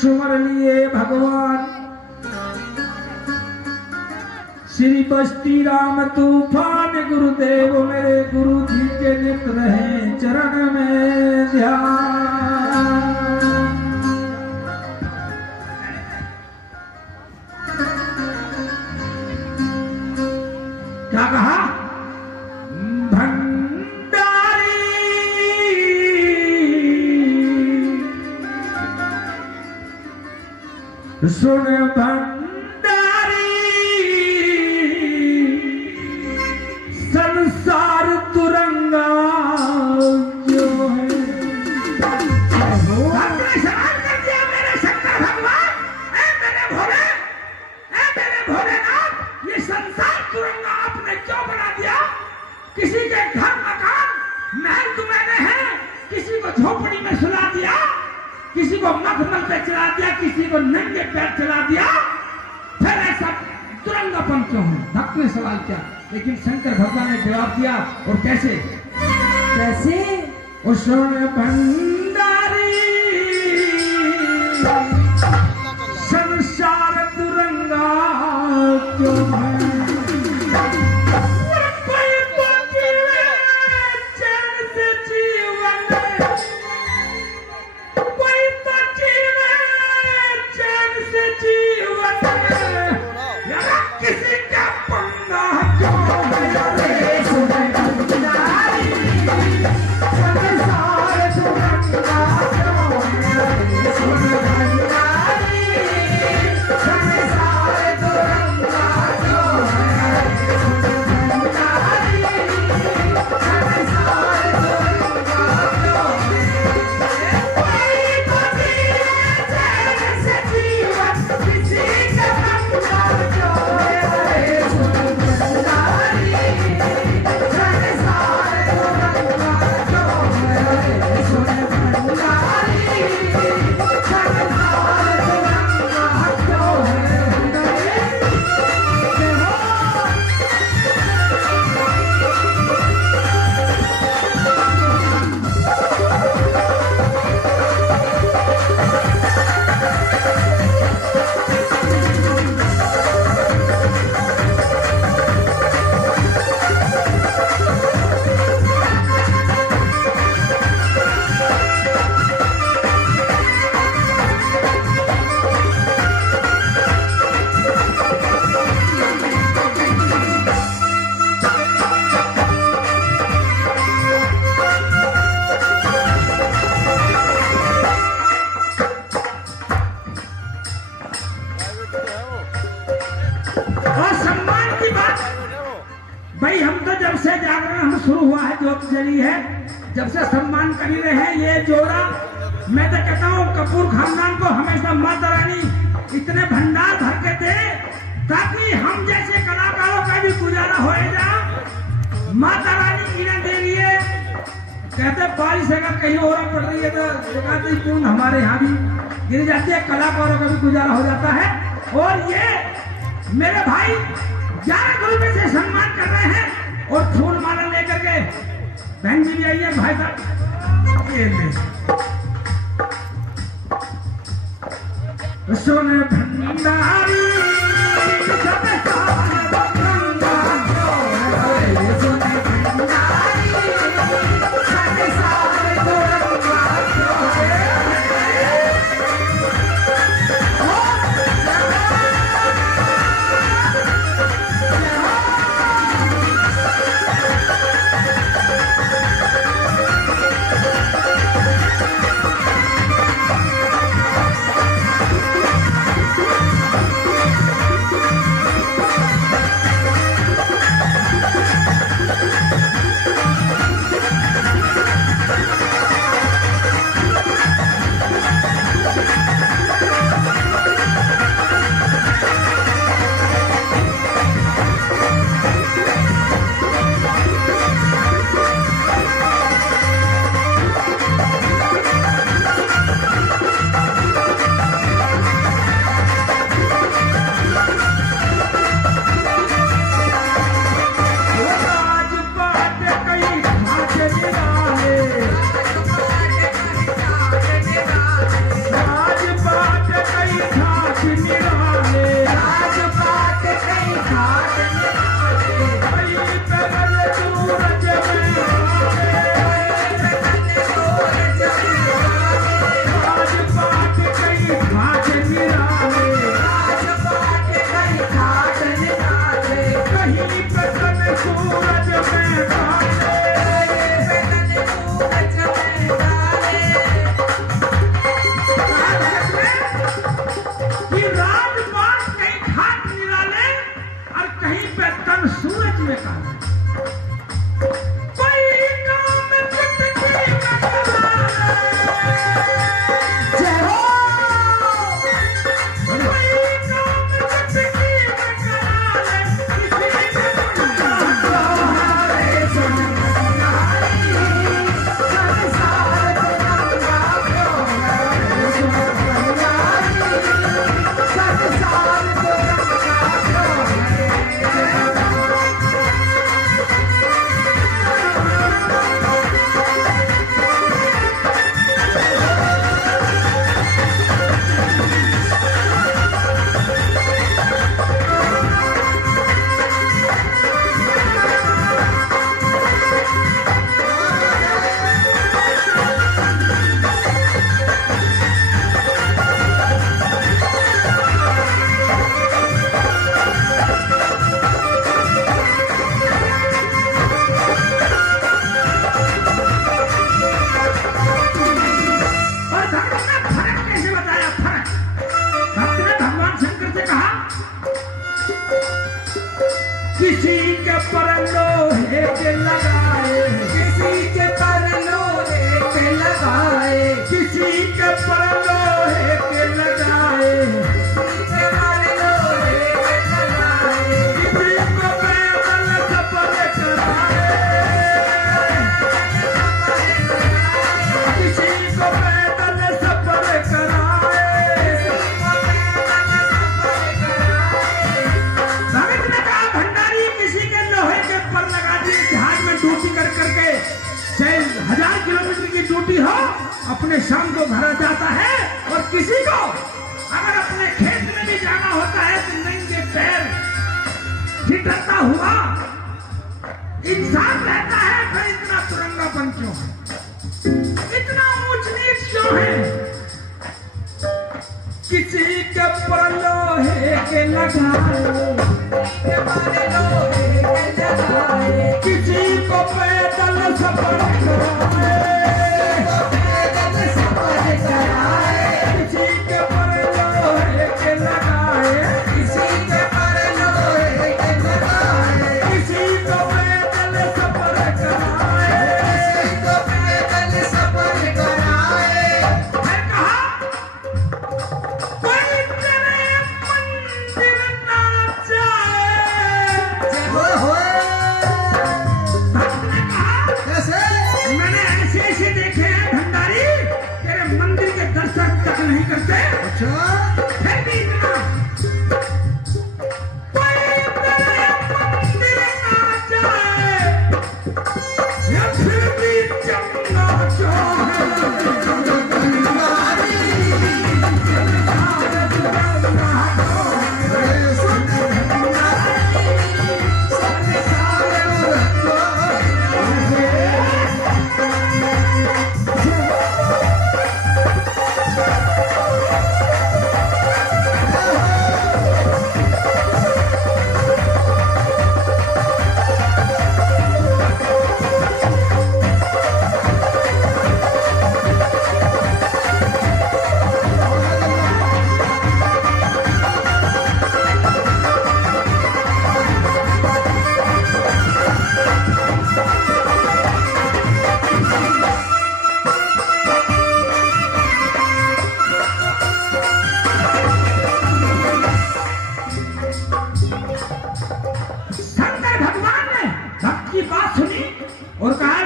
सुमर लिए भगवान श्री बस्ती राम तूफान गुरुदेव मेरे गुरु जी के नित रहे चरण में ध्यान। क्या कहा? भंडारी सुन भंडारी संसार तुरंगा जो है। आपने सवाल कर दिया मेरे शंकर भगवान, मेरे भोलेनाथ, ये संसार तुरंगा आपने क्यों बना दिया? किसी के घर मकान महल तुम्हें है, किसी को झोपड़ी में सुला दिया, किसी को मखमल पे चला दिया, किसी को नंगे पैर चला दिया, फिर ऐसा तुरंगापन क्यों है? भक्त ने सवाल किया, लेकिन शंकर भगवान ने जवाब दिया। और कैसे? कैसे? सुन भंडारी संसार तुरंगा क्यों है? कोई तो जीवे चैन से जीवन, कोई तो जीवे चैन से जीवन, किसी का पंगा क्यों है? सुन भंडारी संसार तुरंगा क्यों है? सुन भंडारी संसार तुरंगा क्यों है? सुन भंडारी संसार तुरंगा क्यों है? कोई तो जीवे चैन से जीवन, किसी का पंगा क्यों है? सुन भंडारी संसार तुरंगा क्यों है? सुन भंडारी संसार तुरंगा क्यों है? और सम्मान की बात भाई, हम तो जब से जागरण हम शुरू हुआ है, ज्योत जली है, जब से सम्मान कर ही रहे हैं ये जोड़ा। मैं तो कहता हूँ कपूर खानदान को हमेशा माता रानी इतने भंडार भर के दे ताकि हम जैसे कलाकारों का भी गुजारा हो जा। माता रानी इन्हें दे लिए। कहते बारिश अगर कहीं और पड़ रही है तो जगाती पूर्ण हमारे यहाँ भी गिर जाती है, कलाकारों का भी गुजारा हो जाता है। और ये मेरे भाई 11 गुरु में से सम्मान कर रहे हैं और फूल माला लेकर के बहन जी भी आई है। भाई साहब ये ले सुन भंडारी संसार तुरंगा क्यों है? सुन भंडारी संसार तुरंगा क्यों है? किलोमीटर की ड्यूटी हो अपने शाम को घर जाता है, और किसी को अगर अपने खेत में भी जाना होता है तो नंगे पैर ठिठुरता हुआ इंसान रहता है। फिर इतना तुरंगापन क्यों है, इतना ऊंच नीच क्यों है? किसी के पर लोहे के लगाए, किसी को पैदल सफर कराए, किसी के पर लोहे के लगाए, किसी के पर लोहे के लगाए, किसी को पैदल सफर कराए, किसी को पैदल सफर कराए। है कहा कोई तेरे मंदिर ना जाए। हमने कहा कैसे? मैंने ऐसे ऐसे देखे हैं भंडारी तेरे मंदिर के दर्शन तक नहीं करते। अच्छा फिर भी इतना कोई तेरे मंदिर ना जाए, या फिर भी चंगा और कहा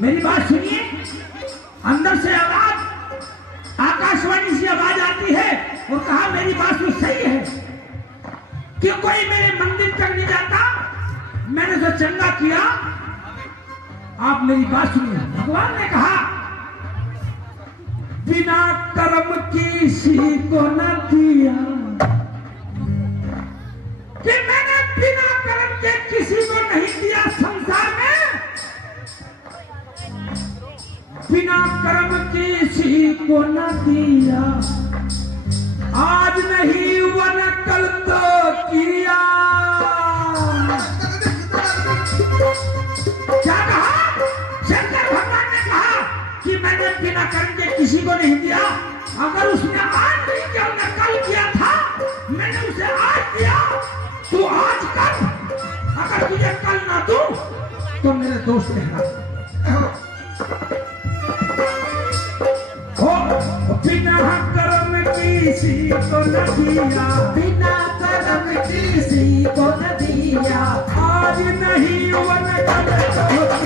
मेरी बात सुनिए। अंदर से आवाज आकाशवाणी से आवाज आती है और कहा मेरी बात तो सही है, क्यों कोई मेरे मंदिर तक नहीं जाता? मैंने तो चंगा किया, आप मेरी बात सुनिए। भगवान ने कहा बिना कर्म किसी को न दिया, कि मैंने बिना कर्म के किसी को नहीं दिया संसार में। बिना कर्म किसी को न दिया, आज नहीं वन कल तो किया। क्या कहा? शंकर भगवान ने कहा कि मैंने बिना कर्म के किसी को नहीं दिया। अगर उसने आज नहीं किया, उसने कल किया था, मैंने उसे आज दिया, तू आज कर। अगर तुझे कल ना दूं तो मेरे दोस्त कहना। बिना कर्म किसी को न दिया, बिना कर्म किसी को न दिया, आज नहीं वन कल तो